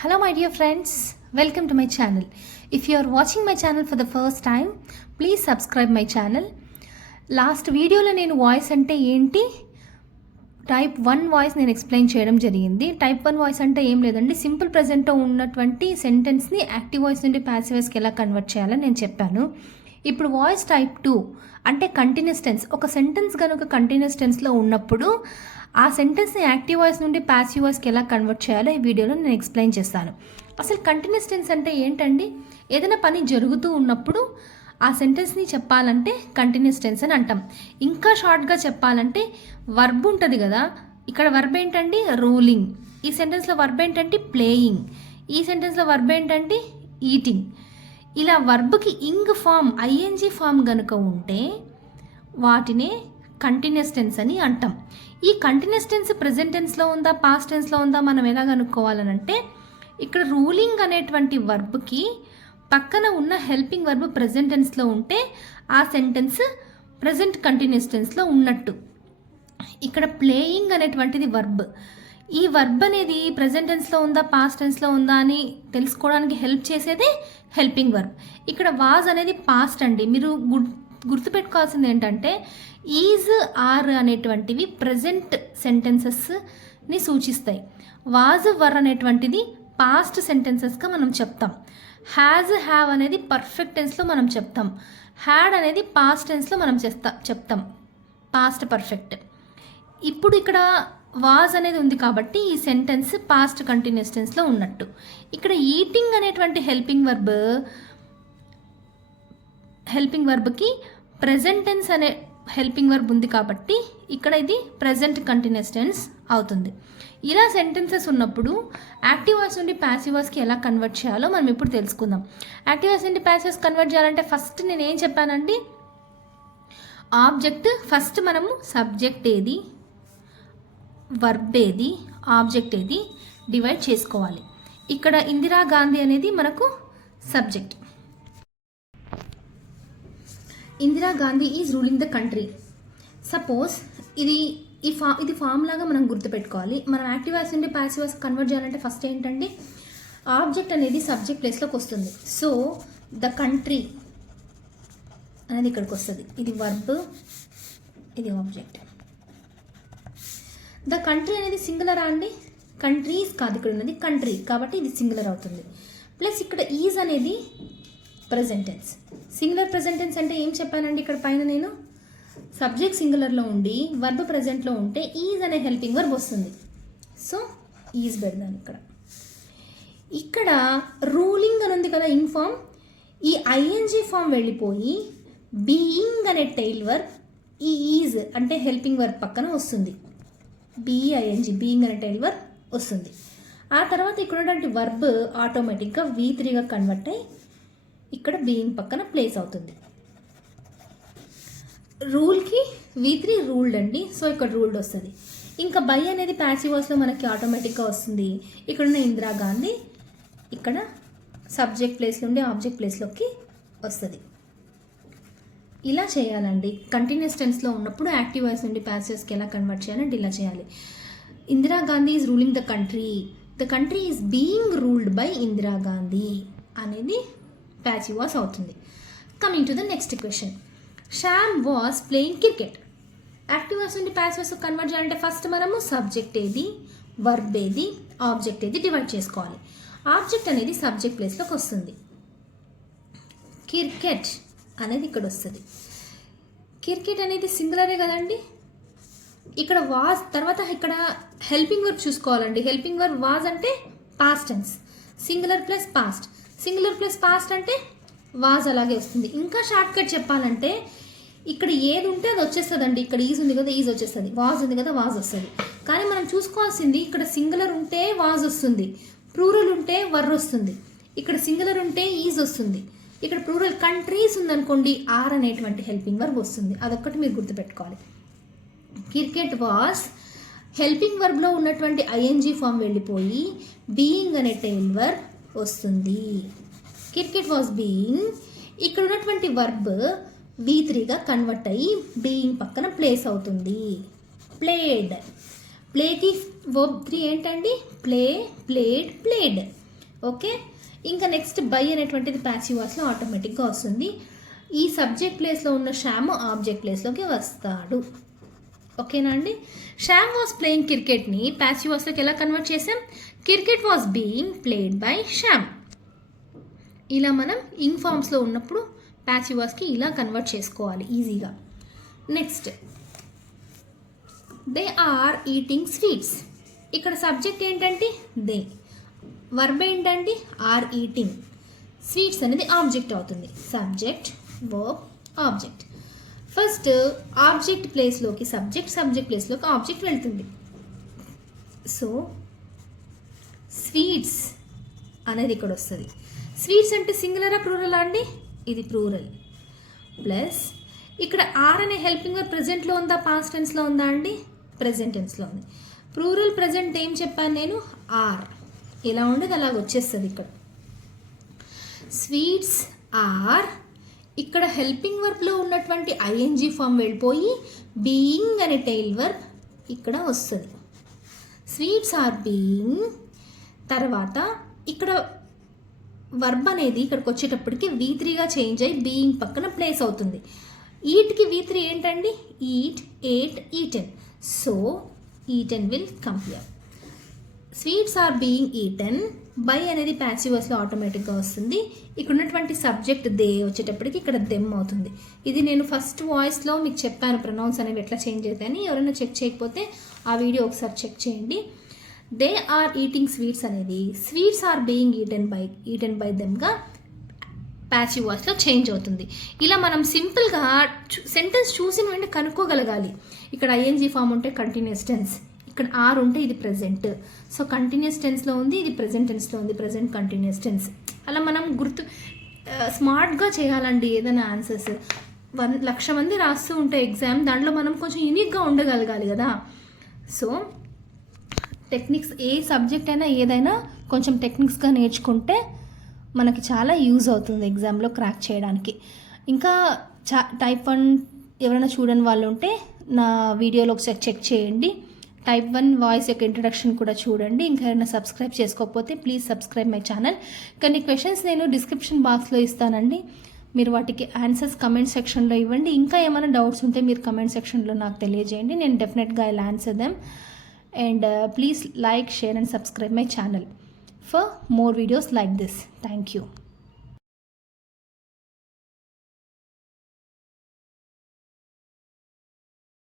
Hello my dear friends, welcome to my channel. If you are watching my channel for the first time, please subscribe my channel. Last వీడియోలో నేను voice అంటే ఏంటి type 1 voice నేను explain చేయడం జరిగింది. Type 1 voice అంటే ఏం లేదండి, సింపుల్ ప్రెజెంట్లో ఉన్నటువంటి సెంటెన్స్ని యాక్టివ్ వాయిస్ నుండి ప్యాసివ్ వాయిస్కి ఎలా కన్వర్ట్ చేయాలని నేను చెప్పాను. ఇప్పుడు వాయిస్ టైప్ 2 అంటే కంటిన్యూస్ టెన్స్. ఒక సెంటెన్స్ కనుక కంటిన్యూస్ టెన్స్లో ఉన్నప్పుడు ఆ సెంటెన్స్ని యాక్టివ్ వాయిస్ నుండి ప్యాసివ్ వాయిస్కి ఎలా కన్వర్ట్ చేయాలో ఈ వీడియోలో నేను ఎక్స్ప్లెయిన్ చేస్తాను. అసలు కంటిన్యూస్ టెన్స్ అంటే ఏంటండి? ఏదైనా పని జరుగుతూ ఉన్నప్పుడు ఆ సెంటెన్స్ని చెప్పాలంటే కంటిన్యూస్ టెన్స్ అని అంటాం. ఇంకా షార్ట్గా చెప్పాలంటే వర్బ్ ఉంటుంది కదా, ఇక్కడ వర్బ్ ఏంటండి? రూలింగ్. ఈ సెంటెన్స్లో వర్బ్ ఏంటంటే ప్లేయింగ్. ఈ సెంటెన్స్లో వర్బ్ ఏంటంటే ఈటింగ్. ఇలా వర్బ్కి ఇంగ్ ఫామ్, ఐఎన్జీ ఫామ్ కనుక ఉంటే వాటినే కంటిన్యూస్ టెన్స్ అని అంటాం. ఈ కంటిన్యూస్ టెన్స్ ప్రెజెంట్ టెన్స్లో ఉందా, పాస్ట్ టెన్స్లో ఉందా మనం ఎలా కనుక్కోవాలనంటే, ఇక్కడ రూలింగ్ అనేటువంటి వర్బ్కి పక్కన ఉన్న హెల్పింగ్ వర్బ్ ప్రెజెంట్ టెన్స్లో ఉంటే ఆ సెంటెన్స్ ప్రెజెంట్ కంటిన్యూస్ టెన్స్లో ఉన్నట్టు. ఇక్కడ ప్లేయింగ్ అనేటువంటిది వర్బ్. ఈ వర్బ్ అనేది ప్రెజెంట్ టెన్స్లో ఉందా, పాస్ట్ టెన్స్లో ఉందా అని తెలుసుకోవడానికి హెల్ప్ చేసేదే హెల్పింగ్ వర్బ్. ఇక్కడ వాజ్ అనేది పాస్ట్ అండి. మీరు గుర్తుపెట్టుకోవాల్సింది ఏంటంటే, ఈజ్, ఆర్ అనేటువంటివి ప్రెజెంట్ సెంటెన్సెస్ని సూచిస్తాయి. వాజ్, వర్ అనేటువంటిది పాస్ట్ సెంటెన్సెస్గా మనం చెప్తాం. హ్యాజ్, హ్యావ్ అనేది పర్ఫెక్ట్ టెన్స్లో మనం చెప్తాం. హ్యాడ్ అనేది పాస్ట్ టెన్స్లో మనం చెప్తాం, పాస్ట్ పర్ఫెక్ట్. ఇప్పుడు ఇక్కడ వాజ్ అనేది ఉంది కాబట్టి ఈ సెంటెన్స్ పాస్ట్ కంటిన్యూస్ టెన్స్లో ఉన్నట్టు. ఇక్కడ ఈటింగ్ అనేటువంటి హెల్పింగ్ వర్బ్కి ప్రెజెంట్ టెన్స్ అనే హెల్పింగ్ వర్బ్ ఉంది కాబట్టి ఇక్కడ ఇది ప్రెజెంట్ కంటిన్యూస్ టెన్స్ అవుతుంది. ఇలా సెంటెన్సెస్ ఉన్నప్పుడు యాక్టివ్ వాయిస్ నుండి ప్యాసివ్ వాయిస్కి ఎలా కన్వర్ట్ చేయాలో మనం ఇప్పుడు తెలుసుకుందాం. యాక్టివ్ వాయిస్ నుండి ప్యాసివ్ వాయిస్ కన్వర్ట్ చేయాలంటే ఫస్ట్ నేను ఏం చెప్పానండి, ఆబ్జెక్ట్ ఫస్ట్ మనము సబ్జెక్ట్ ఏది, వర్బ్ ఏది, ఆబ్జెక్ట్ ఏది డివైడ్ చేసుకోవాలి. ఇక్కడ ఇందిరాగాంధీ అనేది మనకు subject. Indira Gandhi is ruling the country. Suppose ఇది ఫామ్ లాగా మనం గుర్తుపెట్టుకోవాలి. మనం యాక్టివ్ వాయిస్ నుండి ప్యాసివ్ వాయిస్ కన్వర్ట్ చేయాలంటే ఫస్ట్ ఏంటంటే, ఆబ్జెక్ట్ అనేది సబ్జెక్ట్ ప్లేస్లోకి వస్తుంది. సో ద కంట్రీ అనేది ఇక్కడికి వస్తుంది. ఇది వర్బ్, ఇది ఆబ్జెక్ట్. ద కంట్రీ అనేది సింగులరా అండి? కంట్రీస్ కాదు, ఇక్కడ ఉన్నది కంట్రీ కాబట్టి ఇది సింగులర్ అవుతుంది. ప్లస్ ఇక్కడ ఈజ్ అనేది present tense. Singular present tense అంటే ఏం చెప్పానండి, ఇక్కడ పైన నేను సబ్జెక్ట్ సింగులర్లో ఉండి వర్బ్ ప్రెజెంట్లో ఉంటే ఈజ్ అనే హెల్పింగ్ వర్బ్ వస్తుంది. సో ఈజ్ పెడదాను ఇక్కడ రూలింగ్ అని ఉంది కదా ఇన్ ఫామ్, ఈ ఐఎన్జీ ఫామ్ వెళ్ళిపోయి బీయింగ్ అనే టెయిల్ వర్బ్ ఈ ఈజ్ అంటే హెల్పింగ్ వర్బ్ పక్కన వస్తుంది. బీఐఎన్జీ బీయింగ్ అనే టెయిల్ వర్బ్ వస్తుంది. ఆ తర్వాత ఇక్కడ ఉన్నటువంటి వర్బ్ ఆటోమేటిక్గా V3గా కన్వర్ట్ అయ్యి ఇక్కడ బీయింగ్ పక్కన ప్లేస్ అవుతుంది. రూల్కి V3 రూల్డ్ అండి, సో ఇక్కడ రూల్డ్ వస్తుంది. ఇంకా బై అనేది ప్యాసివ్ వాయిస్లో మనకి ఆటోమేటిక్గా వస్తుంది. ఇక్కడ ఉన్న ఇందిరాగాంధీ ఇక్కడ సబ్జెక్ట్ ప్లేస్ నుండి ఆబ్జెక్ట్ ప్లేస్లోకి వస్తుంది. ఇలా చేయాలండి. కంటిన్యూస్ టెన్స్లో ఉన్నప్పుడు యాక్టివ్ వాయిస్ నుండి ప్యాసివ్స్కి ఎలా కన్వర్ట్ చేయాలంటే ఇలా చేయాలి. Indira Gandhi is ruling the country is being ruled by Indira Gandhi అనేది ప్యాసివ్ వాయిస్ అవుతుంది. Coming to the next question, Shyam was playing cricket. Active voice నుండి ప్యాసివ్ వాయిస్ కన్వర్ట్ చేయాలంటే ఫస్ట్ మనము సబ్జెక్ట్ ఏది, వర్బ్ ఏది, ఆబ్జెక్ట్ ఏది డివైడ్ చేసుకోవాలి. ఆబ్జెక్ట్ అనేది సబ్జెక్ట్ ప్లేస్లోకి వస్తుంది. క్రికెట్ అనేది ఇక్కడ వస్తుంది. క్రికెట్ అనేది సింగులరే కదండి. ఇక్కడ వాజ్ తర్వాత ఇక్కడ హెల్పింగ్ వర్బ్ చూసుకోవాలండి. హెల్పింగ్ వర్బ్ వాజ్ అంటే past tense, singular plus past. Singular plus past అంటే వాజ్ అలాగే వస్తుంది. ఇంకా షార్ట్ కట్ చెప్పాలంటే ఇక్కడ ఏది ఉంటే అది వచ్చేస్తుందండి. ఇక్కడ ఈజ్ ఉంది కదా, ఈజ్ వచ్చేస్తుంది. వాజ్ ఉంది కదా, వాజ్ వస్తుంది. కానీ మనం చూసుకోవాల్సింది ఇక్కడ సింగులర్ ఉంటే వాజ్ వస్తుంది, ప్లూరల్ ఉంటే వర్ వస్తుంది. ఇక్కడ సింగులర్ ఉంటే ఈజ్ వస్తుంది. ఇక్కడ ప్లూరల్ కంట్రీస్ ఉందనుకోండి ఆర్ అనేటువంటి హెల్పింగ్ వర్బ్ వస్తుంది. అదొక్కటి మీరు గుర్తుపెట్టుకోవాలి. క్రికెట్ వాజ్ హెల్పింగ్ వర్బ్లో ఉన్నటువంటి ఐఎన్జీ ఫామ్ వెళ్ళిపోయి బీయింగ్ అనే టెయిల్ వర్బ్ వస్తుంది. క్రికెట్ వాజ్ బీయింగ్, ఇక్కడ ఉన్నటువంటి వర్బ్ V3గా కన్వర్ట్ అయ్యి బీయింగ్ పక్కన ప్లేస్ అవుతుంది. ప్లేడ్, ప్లేకి వర్బ్ 3 ఏంటండి? Play, played, played. ఓకే, ఇంకా నెక్స్ట్ బై అనేటువంటిది ప్యాసివ్ వాయిస్లో ఆటోమేటిక్గా వస్తుంది. ఈ సబ్జెక్ట్ ప్లేస్లో ఉన్న శ్యామ్ ఆబ్జెక్ట్ ప్లేస్లోకి వస్తాడు. ఓకేనా అండి. శ్యామ్ వాస్ ప్లేయింగ్ క్రికెట్ని ప్యాసివ్ వాయిస్లోకి ఎలా కన్వర్ట్ చేసాం? Cricket was being played by Shyam. ఇలా మనం ఇంగ్ ఫామ్స్లో ఉన్నప్పుడు ప్యాసివ్ వాయిస్కి ఇలా కన్వర్ట్ చేసుకోవాలి ఈజీగా. Next they are eating sweets. ఇక్కడ సబ్జెక్ట్ ఏంటంటే దే, వర్బ్ ఏంటంటే ఆర్ ఈటింగ్, స్వీట్స్ అనేది ఆబ్జెక్ట్ అవుతుంది. Subject, verb, object. First object ప్లేస్లోకి సబ్జెక్ట్ ప్లేస్లోకి ఆబ్జెక్ట్ వెళ్తుంది. సో స్వీట్స్ అనేది ఇక్కడ వస్తుంది. స్వీట్స్ అంటే సింగులరా ప్లూరలా అండి? ఇది ప్లూరల్. ప్లస్ ఇక్కడ ఆర్ అనే హెల్పింగ్ వర్బ్ ప్రెజెంట్లో ఉందా, పాస్ట్ టెన్స్లో ఉందా అండి? ప్రెజెంట్ టెన్స్లో ఉంది. ప్లూరల్ ప్రెజెంట్ ఏం చెప్పాను నేను? ఆర్. ఎలా ఉండేది అలాగ వచ్చేస్తుంది ఇక్కడ. స్వీట్స్ ఆర్, ఇక్కడ హెల్పింగ్ వర్బ్లో ఉన్నటువంటి ఐఎన్జీ ఫామ్ వెళ్ళిపోయి బీయింగ్ అనే టెయిల్ వర్బ్ ఇక్కడ వస్తుంది. Sweets are being. తర్వాత ఇక్కడ వర్బ్ అనేది ఇక్కడికి వచ్చేటప్పటికి V3గా చేంజ్ అయ్యి బీయింగ్ పక్కన ప్లేస్ అవుతుంది. ఈట్కి V3 ఏంటండి? Eat, ate, eaten. So eaten will come here. Sweets are being eaten. By అనేది ప్యాసివ్ వాయిస్లో ఆటోమేటిక్గా వస్తుంది. ఇక్కడ ఉన్నటువంటి సబ్జెక్ట్ దే వచ్చేటప్పటికి ఇక్కడ దెమ్ అవుతుంది. ఇది నేను ఫస్ట్ వాయిస్లో మీకు చెప్పాను ప్రొనౌన్స్ అనేవి ఎట్లా చేంజ్ అవుతాయని. ఎవరైనా చెక్ చేయకపోతే ఆ వీడియో ఒకసారి చెక్ చేయండి. దే ఆర్ ఈటింగ్ స్వీట్స్ అనేది sweets are being eaten by దెమ్గా ప్యాసివ్ వాయిస్లో చేంజ్ అవుతుంది. ఇలా మనం సింపుల్గా సెంటెన్స్ చూసిన వెంటనే కనుక్కోగలగాలి. ఇక్కడ ఐఎన్జీ ఫామ్ ఉంటే కంటిన్యూస్ టెన్స్, ఇక్కడ ఆర్ ఉంటే ఇది ప్రెజెంట్. సో కంటిన్యూస్ టెన్స్లో ఉంది, ఇది ప్రెజెంట్ టెన్స్లో ఉంది, ప్రెజెంట్ కంటిన్యూస్ టెన్స్. అలా మనం స్మార్ట్గా చేయాలండి ఏదైనా ఆన్సర్స్. 1,00,000 మంది రాస్తూ ఉంటే ఎగ్జామ్, దాంట్లో మనం కొంచెం యూనిక్గా ఉండగలగాలి కదా. సో టెక్నిక్స్, ఏ సబ్జెక్ట్ అయినా ఏదైనా కొంచెం టెక్నిక్స్గా నేర్చుకుంటే మనకి చాలా యూజ్ అవుతుంది ఎగ్జామ్లో క్రాక్ చేయడానికి. ఇంకా టైప్ 1 ఎవరైనా చూడని వాళ్ళు ఉంటే నా వీడియోలో ఒకసారి చెక్ చేయండి. టైప్ 1 వాయిస్ యొక్క ఇంట్రడక్షన్ కూడా చూడండి. ఇంకా ఎవరైనా సబ్స్క్రైబ్ చేసుకోకపోతే ప్లీజ్ సబ్స్క్రైబ్ మై ఛానల్. కొన్ని క్వశ్చన్స్ నేను డిస్క్రిప్షన్ బాక్స్లో ఇస్తానండి, మీరు వాటికి ఆన్సర్స్ కమెంట్ సెక్షన్లో ఇవ్వండి. ఇంకా ఏమైనా డౌట్స్ ఉంటే మీరు కమెంట్ సెక్షన్లో నాకు తెలియజేయండి. నేను డెఫినెట్గా I will answer them. And please like, share and subscribe my channel for more videos like this. Thank you.